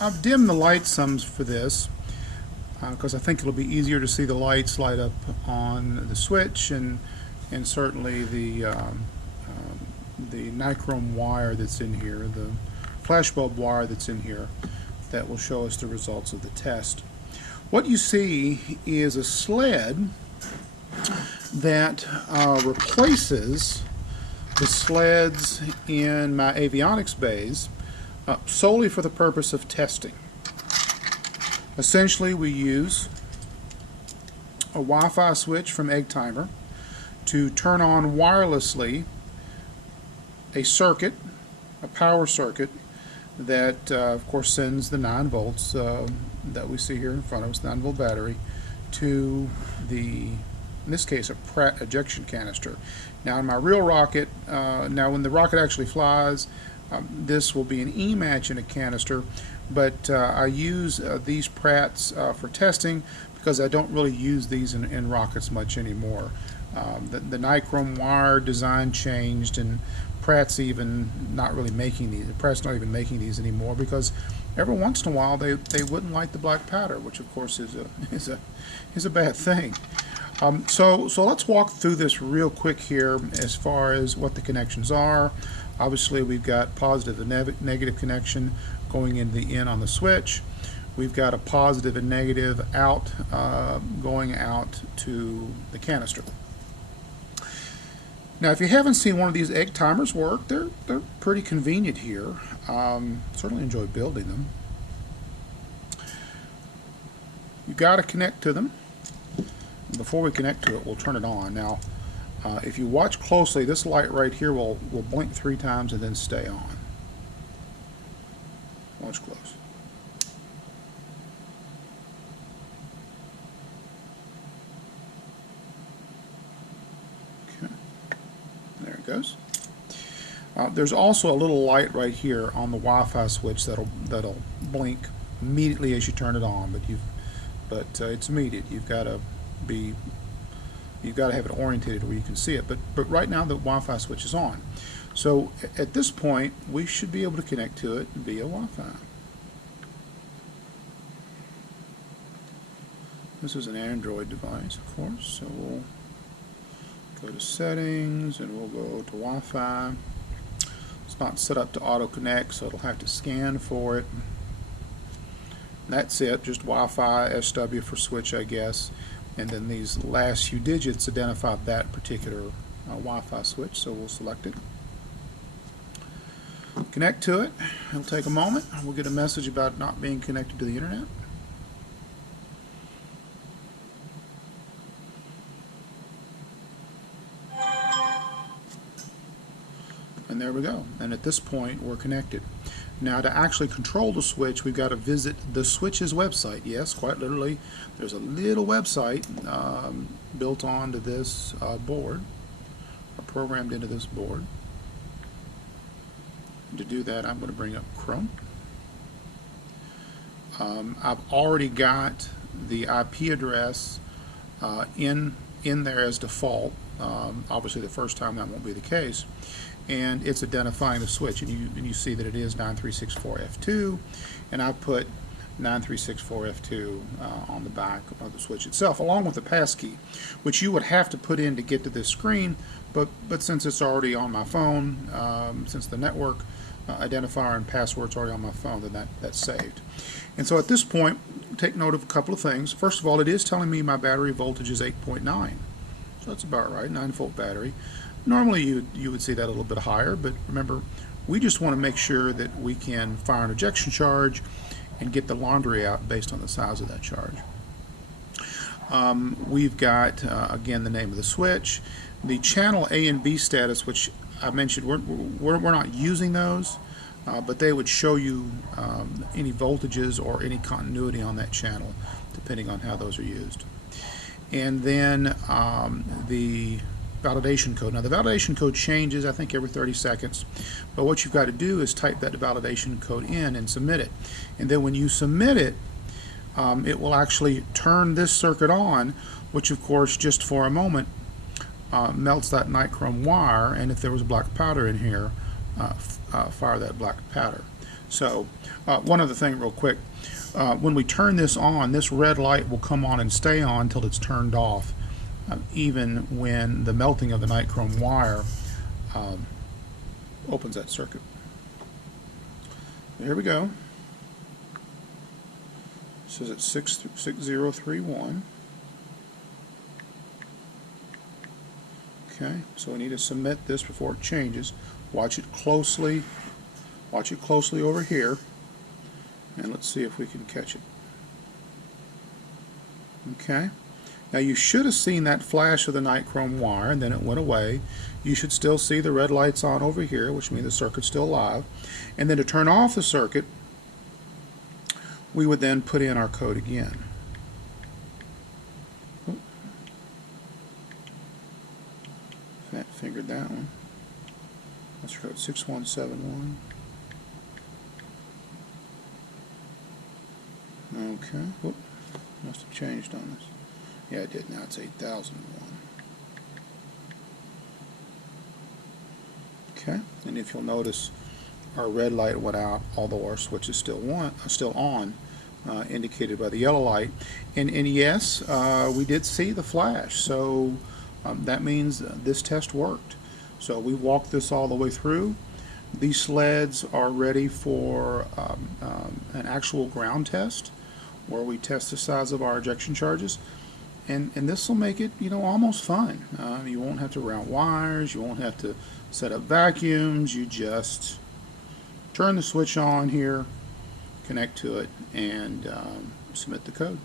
I've dimmed the light some for this because I think it'll be easier to see the lights light up on the switch and certainly the nichrome wire that's in here, the flash bulb wire that's in here, that will show us the results of the test. What you see is a sled that replaces the sleds in my avionics bays solely for the purpose of testing. Essentially, we use a Wi-Fi switch from EggTimer to turn on wirelessly a circuit, a power circuit, that of course sends the 9 volts that we see here in front of us, 9 volt battery, to the, in this case, a Pratt ejection canister. Now in my real rocket, now when the rocket actually flies, this will be an E-match in a canister, but I use these Pratts for testing because I don't really use these in rockets much anymore. The nichrome wire design changed, and Pratt's even not really making these. Pratt's not even making these anymore because every once in a while they wouldn't light the black powder, which of course is a bad thing. So let's walk through this real quick here as far as what the connections are. Obviously, we've got positive and negative connection going into the in on the switch. We've got a positive and negative out going out to the canister. Now, if you haven't seen one of these EggTimers work, they're pretty convenient here. Certainly enjoy building them. You've got to connect to them. Before we connect to it, we'll turn it on. Now, if you watch closely, this light right here will blink 3 times and then stay on. Watch close. Okay, there it goes. There's also a little light right here on the Wi-Fi switch that'll blink immediately as you turn it on, but it's immediate. You've got to have it orientated where you can see it, but right now the Wi-Fi switch is on. So at this point we should be able to connect to it via Wi-Fi. This is an Android device, of course, so we'll go to settings and we'll go to Wi-Fi. It's not set up to auto connect, so it'll have to scan for it. That's it, just Wi-Fi SW for switch, I guess. And then these last few digits identify that particular Wi-Fi switch, so we'll select it. Connect to it. It'll take a moment. We'll get a message about not being connected to the internet. And there we go. And at this point, we're connected. Now, to actually control the switch, we've got to visit the switch's website. Yes, quite literally, there's a little website built onto this board, or programmed into this board. And to do that, I'm going to bring up Chrome. I've already got the IP address in there as default. Obviously, the first time that won't be the case. And it's identifying the switch, and you see that it is 9364F2, and I put 9364F2 on the back of the switch itself, along with the passkey, which you would have to put in to get to this screen, but since it's already on my phone, since the network identifier and password's already on my phone, then that's saved. And so at this point, take note of a couple of things. First of all, it is telling me my battery voltage is 8.9, so that's about right, 9-volt battery. Normally you would see that a little bit higher, but remember, we just want to make sure that we can fire an ejection charge and get the laundry out based on the size of that charge. We've got, again, the name of the switch, the channel A and B status, which I mentioned, we're not using those, but they would show you any voltages or any continuity on that channel, depending on how those are used. And then the validation code. Now the validation code changes, I think, every 30 seconds, but what you've got to do is type that validation code in and submit it. And then when you submit it, it will actually turn this circuit on, which of course just for a moment melts that nichrome wire, and if there was black powder in here, fire that black powder. So one other thing real quick, when we turn this on, this red light will come on and stay on until it's turned off, even when the melting of the nichrome wire opens that circuit. Here we go. This is at 6031. Okay, so we need to submit this before it changes. Watch it closely. Watch it closely over here, and let's see if we can catch it. Okay. Now you should have seen that flash of the nichrome wire, and then it went away. You should still see the red lights on over here, which means the circuit's still live. And then to turn off the circuit, we would then put in our code again. Fat fingered that one. That's code 6171. Okay. Whoop. Must have changed on us. Yeah, it did. Now it's 8001. Okay. And if you'll notice, our red light went out, although our switch is still on, indicated by the yellow light. And yes, we did see the flash. So that means this test worked. So we walked this all the way through. These sleds are ready for an actual ground test, where we test the size of our ejection charges, and this will make it, you know, almost fun. You won't have to route wires, you won't have to set up vacuums. You just turn the switch on here, connect to it, and submit the code.